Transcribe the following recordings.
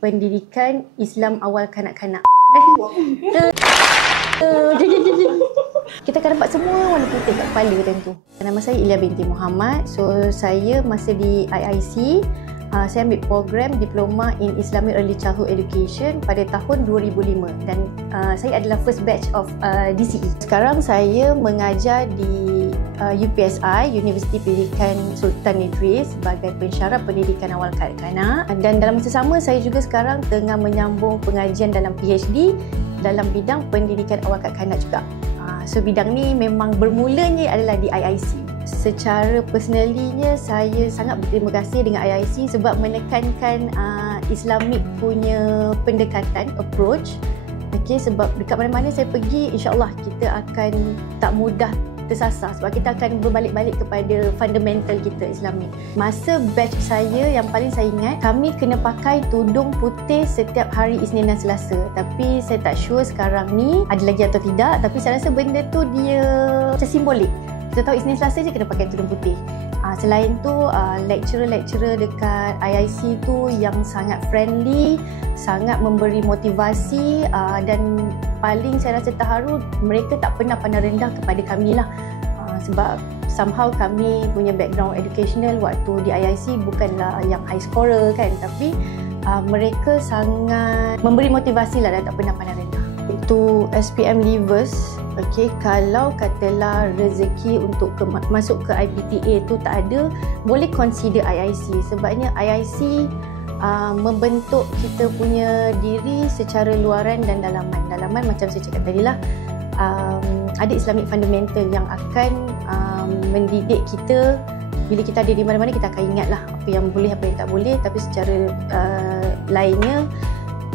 Pendidikan Islam Awal Kanak-Kanak. Kita akan dapat semua warna putih kat kepala time tu. Nama saya Ilia binti Muhammad. So saya masa di IIC, saya ambil program Diploma in Islamic Early Childhood Education pada tahun 2005 dan saya adalah first batch of DCE. Sekarang saya mengajar di UPSI, Universiti Pendidikan Sultan Idris, sebagai pensyarah pendidikan awal kanak-kanak, dan dalam masa sama saya juga sekarang tengah menyambung pengajian dalam PhD dalam bidang pendidikan awal kanak-kanak juga. So bidang ni memang bermulanya adalah di IIC. Secara personalinya saya sangat berterima kasih dengan IIC sebab menekankan Islamik punya pendekatan, approach. Okay, sebab dekat mana-mana saya pergi, insyaAllah kita akan tak mudah tersasar sebab kita akan berbalik-balik kepada fundamental kita Islamik. Masa batch saya yang paling saya ingat, kami kena pakai tudung putih setiap hari Isnin dan Selasa. Tapi saya tak sure sekarang ni ada lagi atau tidak, tapi saya rasa benda tu dia macam simbolik. Kita tahu Isnin Selasa je kena pakai tudung putih. Selain tu, lecturer-lecturer dekat IIC tu yang sangat friendly, sangat memberi motivasi, dan paling saya rasa terharu, mereka tak pernah pandang rendah kepada kami lah. Sebab somehow kami punya background educational waktu di IIC bukanlah yang high scorer kan, tapi mereka sangat memberi motivasi lah dan tak pernah pandang rendah. Untuk SPM leavers, okay, kalau katalah rezeki untuk masuk ke IPTA tu tak ada, boleh consider IIC. Sebabnya IIC membentuk kita punya diri secara luaran dan dalaman. Dalaman macam saya cakap tadi lah, ada Islamic fundamental yang akan mendidik kita. Bila kita ada di mana-mana, kita akan ingat lah apa yang boleh, apa yang tak boleh. Tapi secara lainnya,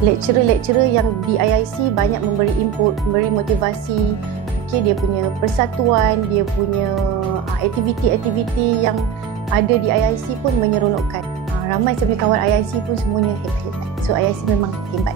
lecturer-lecturer yang di IIC banyak memberi input, memberi motivasi. Okay, dia punya persatuan, dia punya aktiviti-aktiviti yang ada di IIC pun menyeronokkan. Ramai saya punya kawan IIC pun semuanya hebat-hebat. So IIC memang hebat.